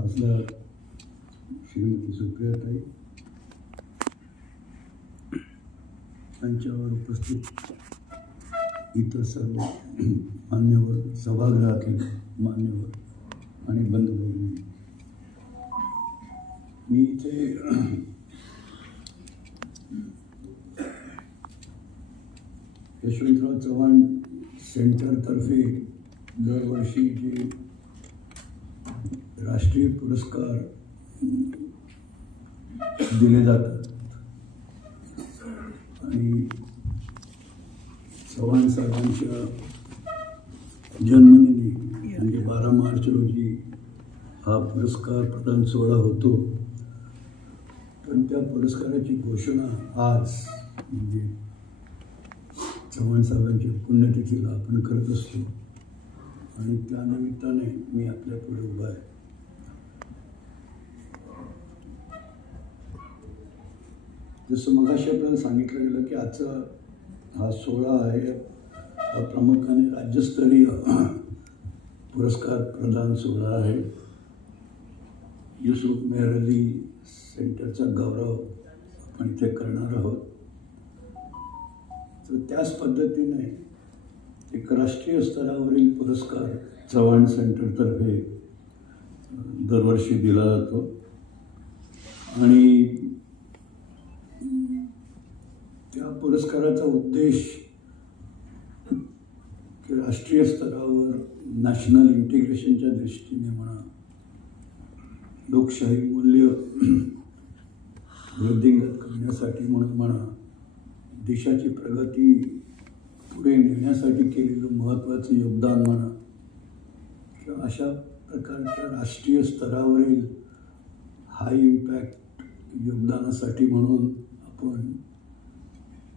खासदार श्रीमती सुप्रियाताई यांच्यावर उपस्थित इतर सर्व मान्यवर, सभागृहातील मान्यवर आणि बंधुभगिनी, मी इथे यशवंतराव चव्हाण सेंटरतर्फे दरवर्षी जे राष्ट्रीय पुरस्कार दिले जातात आणि चव्हाण साहेबांच्या जन्मदिनी म्हणजे 12 मार्च रोजी हा पुरस्कार प्रदान सोहळा होतो. पण त्या पुरस्काराची घोषणा आज म्हणजे चव्हाण साहेबांच्या पुण्यतिथीला आपण करत असतो आणि त्या निमित्ताने मी आपल्या पुढे उभा आहे. जसं मगाशी आपल्याला सांगितलं गेलं की आजचा हा सोहळा आहे हा प्रामुख्याने राज्यस्तरीय पुरस्कार प्रदान सोहळा आहे. युसूफ मेहर अली सेंटरचा गौरव आपण इथे करणार आहोत. तर त्याच पद्धतीने एक राष्ट्रीय स्तरावरील पुरस्कार चव्हाण सेंटरतर्फे दरवर्षी दिला जातो आणि त्या पुरस्काराचा उद्देश राष्ट्रीय स्तरावर नॅशनल इंटिग्रेशनच्या दृष्टीने म्हणा, लोकशाही मूल्य वृद्धिंगत करण्यासाठी म्हणून म्हणा, देशाची प्रगती पुढे नेण्यासाठी केलेलं महत्त्वाचं योगदान म्हणा, किंवा अशा प्रकारच्या राष्ट्रीय स्तरावरील हाय इम्पॅक्ट योगदानासाठी म्हणून आपण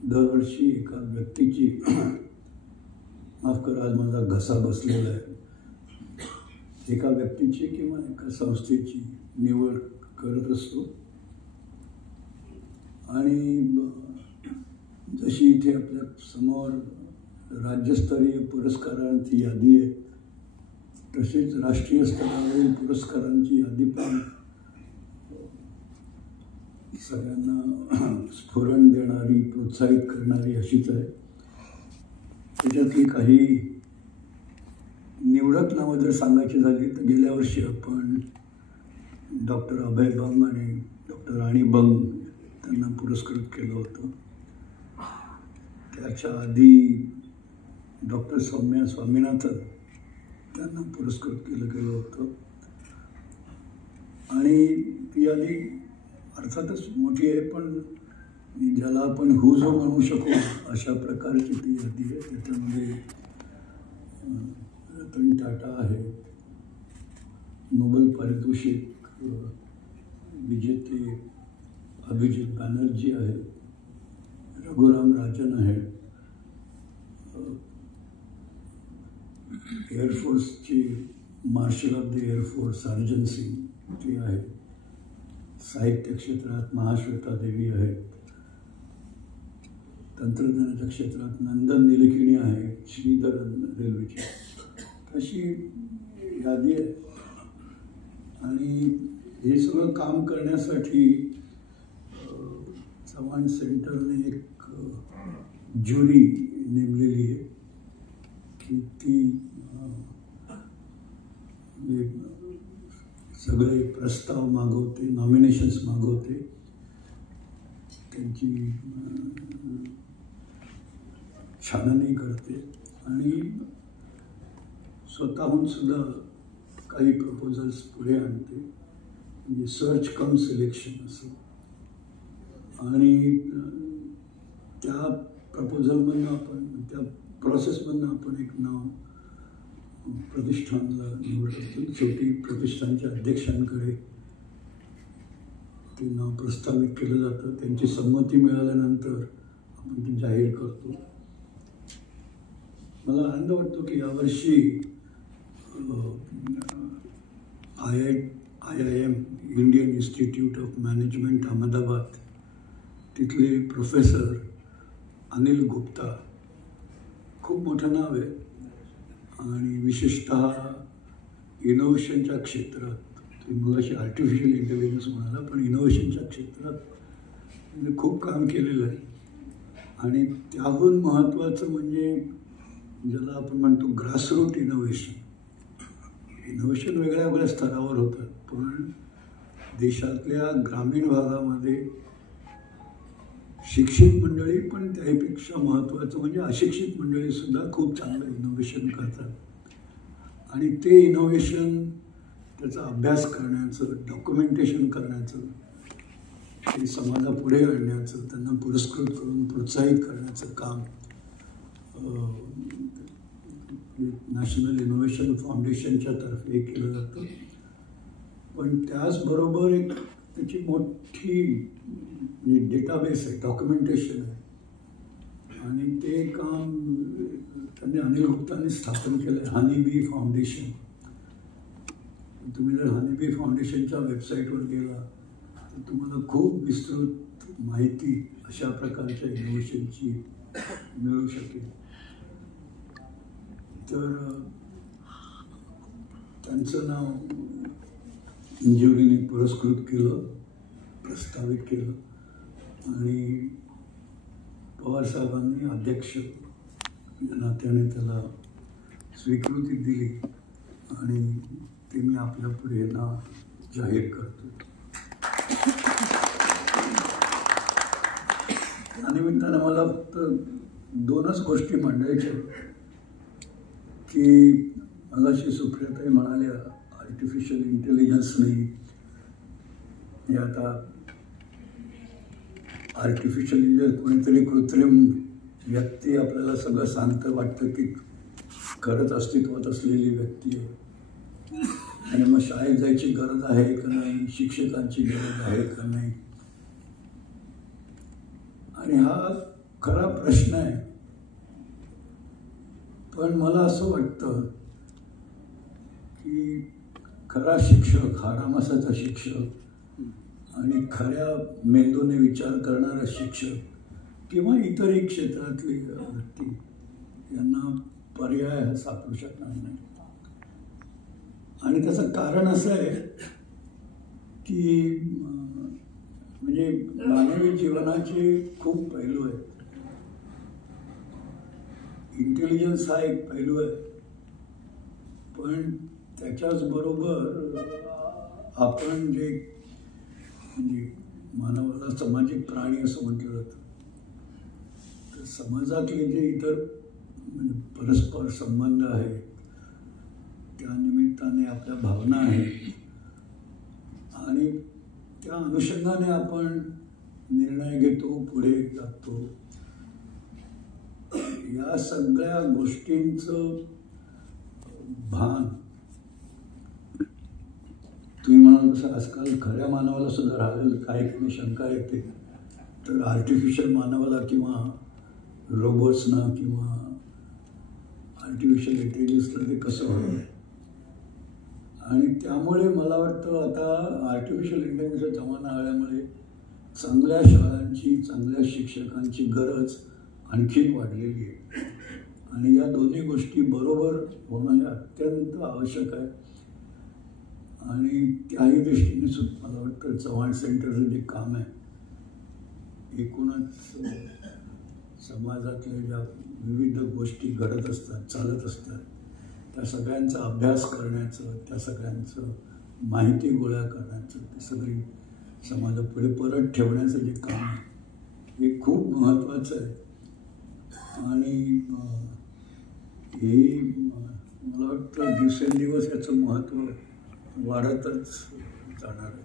दरवर्षी एका व्यक्तीची, माफ करा आज माझा घसा बसलेला आहे, एका व्यक्तीची किंवा एका संस्थेची निवड करत असतो. आणि जशी इथे आपल्या समोर राज्यस्तरीय पुरस्कारांची यादी आहे तसेच राष्ट्रीय स्तरावरील पुरस्कारांची यादी पण सगळ्यांना स्फुरण देणारी, प्रोत्साहित करणारी अशीच आहे. त्याच्यातली काही निवडक नावं जर सांगायची झाली तर गेल्या वर्षी आपण डॉक्टर अभय बंग आणि डॉक्टर राणी बंग त्यांना पुरस्कृत केलं होतं. त्याच्या आधी डॉक्टर सौम्या स्वामीनाथन त्यांना पुरस्कृत केलं गेलं होतं. आणि ती यादी अर्थातच मोठी आहे, पण ज्याला आपण हुजो म्हणू शकू अशा प्रकारची ती यादी आहे. त्याच्यामध्ये रतन टाटा आहे, नोबेल पारितोषिक विजेते अभिजित बॅनर्जी आहे, रघुराम राजन आहे, एअरफोर्सचे marshal of the air force Arjan Singh ते आहे, साहित्य क्षेत्रात महाश्वेता देवी आहेत, तंत्रज्ञानाच्या क्षेत्रात नंदन निलकिणी आहे, श्रीधरन रेल्वेची, अशी यादी आहे. आणि हे सगळं काम करण्यासाठी चव्हाण सेंटरने एक ज्युरी नेमलेली आहे की ती सगळे प्रस्ताव मागवते, नॉमिनेशन्स मागवते, त्यांची छाननी करते आणि स्वतःहून सुद्धा काही प्रपोजल्स पुढे आणते, म्हणजे सर्च कम सिलेक्शन असं. आणि त्या प्रपोजलमधनं आपण, त्या प्रोसेसमधनं आपण एक नाव प्रतिष्ठानला निवड करतो. शेवटी प्रतिष्ठानच्या अध्यक्षांकडे ते नाव प्रस्तावित केलं जातं. त्यांची संमती मिळाल्यानंतर आपण ती जाहीर करतो. मला आनंद वाटतो की यावर्षी IIM Indian institute of management Ahmedabad तिथले प्रोफेसर अनिल गुप्ता, खूप मोठं नाव आहे आणि विशेषतः इनोव्हेशनच्या क्षेत्रात मग अशी आर्टिफिशियल इंटेलिजन्स म्हणाला, पण इनोव्हेशनच्या क्षेत्रात म्हणजे खूप काम केलेलं आहे. आणि त्याहून महत्त्वाचं म्हणजे ज्याला आपण म्हणतो ग्रासरूट इनोव्हेशन. इनोव्हेशन वेगळ्या वेगळ्या स्तरावर होतात, पण देशातल्या ग्रामीण भागामध्ये शिक्षित मंडळी, पण त्यापेक्षा महत्त्वाचं म्हणजे अशिक्षित मंडळीसुद्धा खूप चांगलं इनोव्हेशन करतात. आणि ते इनोव्हेशन, त्याचा अभ्यास करण्याचं, डॉक्युमेंटेशन करण्याचं, ते समाजापुढे आणण्याचं, त्यांना पुरस्कृत करून प्रोत्साहित करण्याचं काम नॅशनल इनोव्हेशन फाउंडेशनच्या तर्फे केलं जातं. पण त्याचबरोबर एक त्याची मोठी डेटाबेस आहे, डॉक्युमेंटेशन आहे. आणि ते काम त्यांनी अनिल गुप्तांनी स्थापन केलं आहे, हनीबी फाउंडेशन. तुम्ही जर हनीबी फाउंडेशनच्या वेबसाईटवर गेला तर तुम्हाला खूप विस्तृत माहिती अशा प्रकारच्या इनोव्हेशनची मिळू शकेल. तर त्यांचं नाव इंजुरीने पुरस्कृत केलं, प्रस्तावित केलं. आणि पवारसाहेबांनी अध्यक्ष या नात्याने त्याला स्वीकृती दिली आणि ते मी आपल्या पुढे नाव जाहीर करतो. त्यानिमित्तानं मला फक्त दोनच गोष्टी मांडायच्या, की मगाशी सुप्रियाताई म्हणाल्या आर्टिफिशियल इंटेलिजन्स नाही, हे आता आर्टिफिशियल इंटेलिजन्स कोणीतरी कृत्रिम व्यक्ती आपल्याला सगळं सांगतं, वाटतं की खरंच अस्तित्वात असलेली व्यक्ती आहे. आणि मग शाळेत जायची गरज आहे का नाही, शिक्षकांची गरज आहे का नाही. आणि हा खरा प्रश्न आहे. पण मला असं वाटतं की खरा शिक्षक, हाडामासाचा शिक्षक आणि खऱ्या मेंदूने विचार करणारा शिक्षक किंवा इतरही क्षेत्रातली व्यक्ती यांना पर्याय सापडू शकणार नाही. आणि त्याचं कारण असं आहे की म्हणजे मानवी जीवनाचे खूप पैलू आहेत. इंटेलिजन्स हा एक पैलू आहे, पण त्याच्याच बरोबर आपण जे म्हणजे मानवाला सामाजिक प्राणी असं म्हटलं जातं, तर समाजातले जे इतर म्हणजे परस्पर संबंध आहेत, त्या निमित्ताने आपल्या भावना आहेत आणि त्या अनुषंगाने आपण निर्णय घेतो, पुढे जातो. या सगळ्या गोष्टींचं भान तुम्ही म्हणाल तसं आजकाल खऱ्या मानवाला सुद्धा राहिलेलं काही शंका येते, तर आर्टिफिशियल मानवाला किंवा रोबोट्सना किंवा आर्टिफिशियल इंटेलिजन्सला ते कसं होईल. आणि त्यामुळे मला वाटतं आता आर्टिफिशियल इंटेलिजन्सचा जमाना आल्यामुळे चांगल्या शाळांची, चांगल्या शिक्षकांची गरज आणखीन वाढलेली आहे. आणि या दोन्ही गोष्टी बरोबर होणं हे अत्यंत आवश्यक आहे. आणि त्याही दृष्टीने सुद्धा मला वाटतं चव्हाण सेंटरचं जे काम आहे, एकूणच समाजातल्या ज्या विविध गोष्टी घडत असतात, चालत असतात, त्या सगळ्यांचा अभ्यास करण्याचं, त्या सगळ्यांचं माहिती गोळा करण्याचं, ते सगळी समाजापुढे परत ठेवण्याचं जे काम आहे हे खूप महत्त्वाचं आहे. आणि हे मला वाटतं दिवसेंदिवस याचं महत्त्व वाढतच जाणार आहे.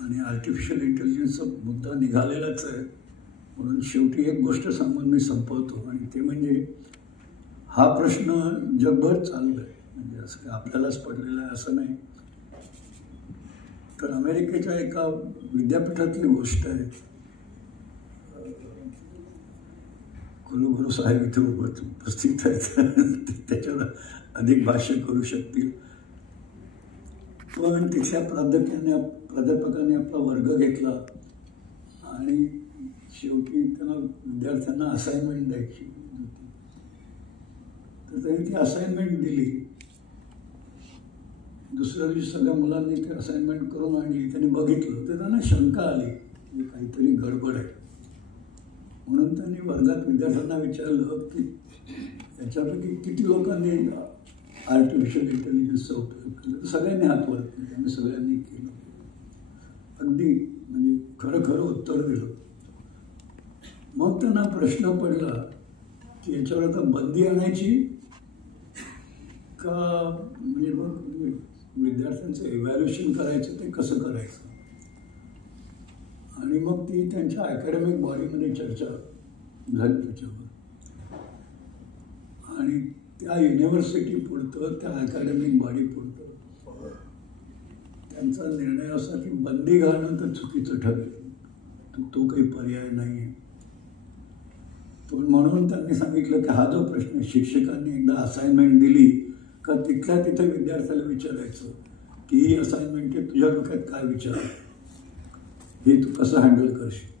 आणि आर्टिफिशियल इंटेलिजन्सचा मुद्दा निघालेलाच आहे. म्हणून शेवटी एक गोष्ट सांगून मी संपवतो, आणि ते म्हणजे हा प्रश्न जगभर चालू आहे. म्हणजे असं काय आपल्यालाच पडलेलं आहे असं नाही. तर अमेरिकेच्या एका विद्यापीठातली गोष्ट आहे. कुलगुरू साहेब इथे उपस्थित आहेत, त्याच्यावर अधिक भाष्य करू शकतील. पण तिथल्या प्राध्यापकाने आपला वर्ग घेतला आणि शेवटी त्यांना विद्यार्थ्यांना असाइनमेंट द्यायची होती. तर त्यांनी ती असाइनमेंट दिली. दुसऱ्या दिवशी सगळ्या मुलांनी ते असाइनमेंट करून आणली, त्यांनी बघितलं तर त्यांना शंका आली की काहीतरी गडबड आहे. म्हणून त्यांनी वर्गात विद्यार्थ्यांना विचारलं की याच्यापैकी किती लोकांनी आर्टिफिशियल इंटेलिजन्सचा उपयोग केला. तर सगळ्यांनी हात वर केले, त्यांनी सगळ्यांनी केलं. अगदी म्हणजे खरं खरं उत्तर दिलं. मग त्यांना प्रश्न पडला की याच्यावर आता बंदी आणायची का, म्हणजे मग विद्यार्थ्यांचं इव्हॅल्युएशन करायचं ते कसं करायचं. आणि मग ती त्यांच्या अकॅडमिक बॉडीमध्ये चर्चा झाली त्याच्यावर. आणि त्या युनिव्हर्सिटी पुरतं, त्या अकॅडमिक बॉडी पुरतं त्यांचा निर्णय असा की बंदी घालणं तर चुकीचं ठरेल, तो काही पर्याय नाही आहे. पण म्हणून त्यांनी सांगितलं की हा जो प्रश्न शिक्षकांनी एकदा असाइनमेंट दिली का तिथल्या तिथे विद्यार्थ्याला विचारायचं की ही असाइनमेंट आहे, तुझ्या डोक्यात काय विचार, हे तू कसं हँडल करशील.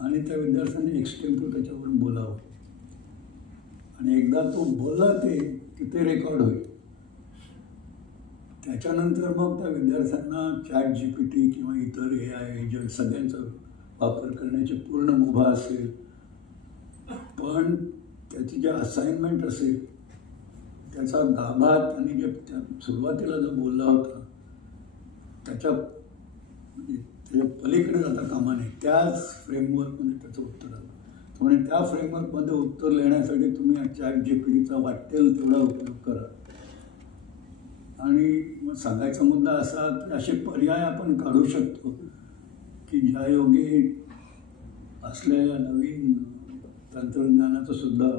आणि त्या विद्यार्थ्यांनी एक्सटेम्पो त्याच्यावर बोलावं. आणि एकदा तो बोलला ते की ते रेकॉर्ड होईल. त्याच्यानंतर मग त्या विद्यार्थ्यांना ChatGPT किंवा इतर AI एजंट सगळ्यांचा वापर करण्याची पूर्ण मुभा असेल. पण त्याची जे असाइनमेंट असेल त्याचा गाभा त्यांनी जे सुरुवातीला जो बोलला होता त्याच्या पलीकडे जाता कामा नये, त्याच फ्रेमवर्कमध्ये त्याचं उत्तर आलं. त्यामुळे त्या फ्रेमवर्कमध्ये उत्तर लिहिण्यासाठी तुम्ही ChatGPTचा वाटेल तेवढा उपयोग करा. आणि मग सांगायचा मुद्दा असा की असे पर्याय आपण काढू शकतो की ज्यायोगे असलेल्या नवीन तंत्रज्ञानाचं सुद्धा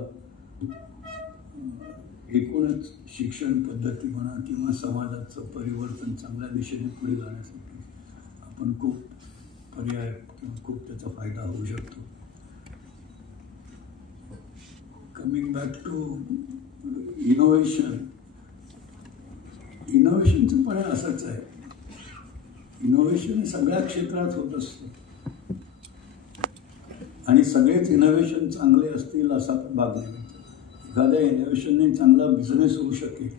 एकूणच शिक्षण पद्धती म्हणा किंवा समाजाचं परिवर्तन चांगल्या दिशेने पुढे जाण्यासाठी आपण खूप पर्याय किंवा खूप त्याचा फायदा होऊ शकतो. कमिंग बॅक टू इनोव्हेशनचं पण असंच आहे. इनोव्हेशन सगळ्या क्षेत्रात होत असतं आणि सगळेच इनोव्हेशन चांगले असतील असा भाग नाही. एखाद्या इनोव्हेशनने चांगला बिझनेस होऊ शकेल,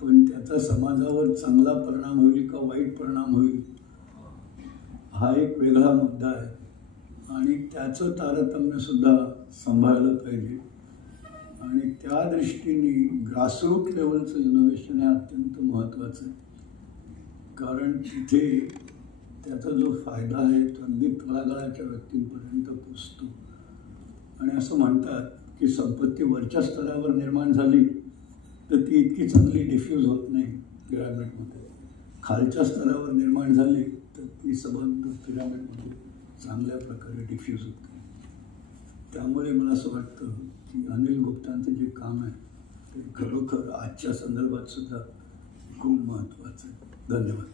पण त्याचा समाजावर चांगला परिणाम होईल का वाईट परिणाम होईल हा एक वेगळा मुद्दा आहे. आणि त्याचं तारतम्यसुद्धा सांभाळलं पाहिजे. आणि त्या दृष्टीने ग्रासरूट लेवलचं इनोव्हेशन हे अत्यंत महत्त्वाचं आहे. कारण तिथे त्याचा जो फायदा आहे तो अगदी तळागाळाच्या व्यक्तींपर्यंत पोचतो. आणि असं म्हणतात की संपत्ती वरच्या स्तरावर निर्माण झाली तर ती इतकी चांगली डिफ्यूज होत नाही पिरामिडमध्ये. खालच्या स्तरावर निर्माण झाली तर ती संबंध पिरामिडमध्ये चांगल्या प्रकारे डिफ्यूज होते. त्यामुळे मला असं वाटतं की अनिल गुप्तांचं जे काम आहे ते खरोखर आजच्या संदर्भात सुद्धा खूप महत्त्वाचं आहे. धन्यवाद.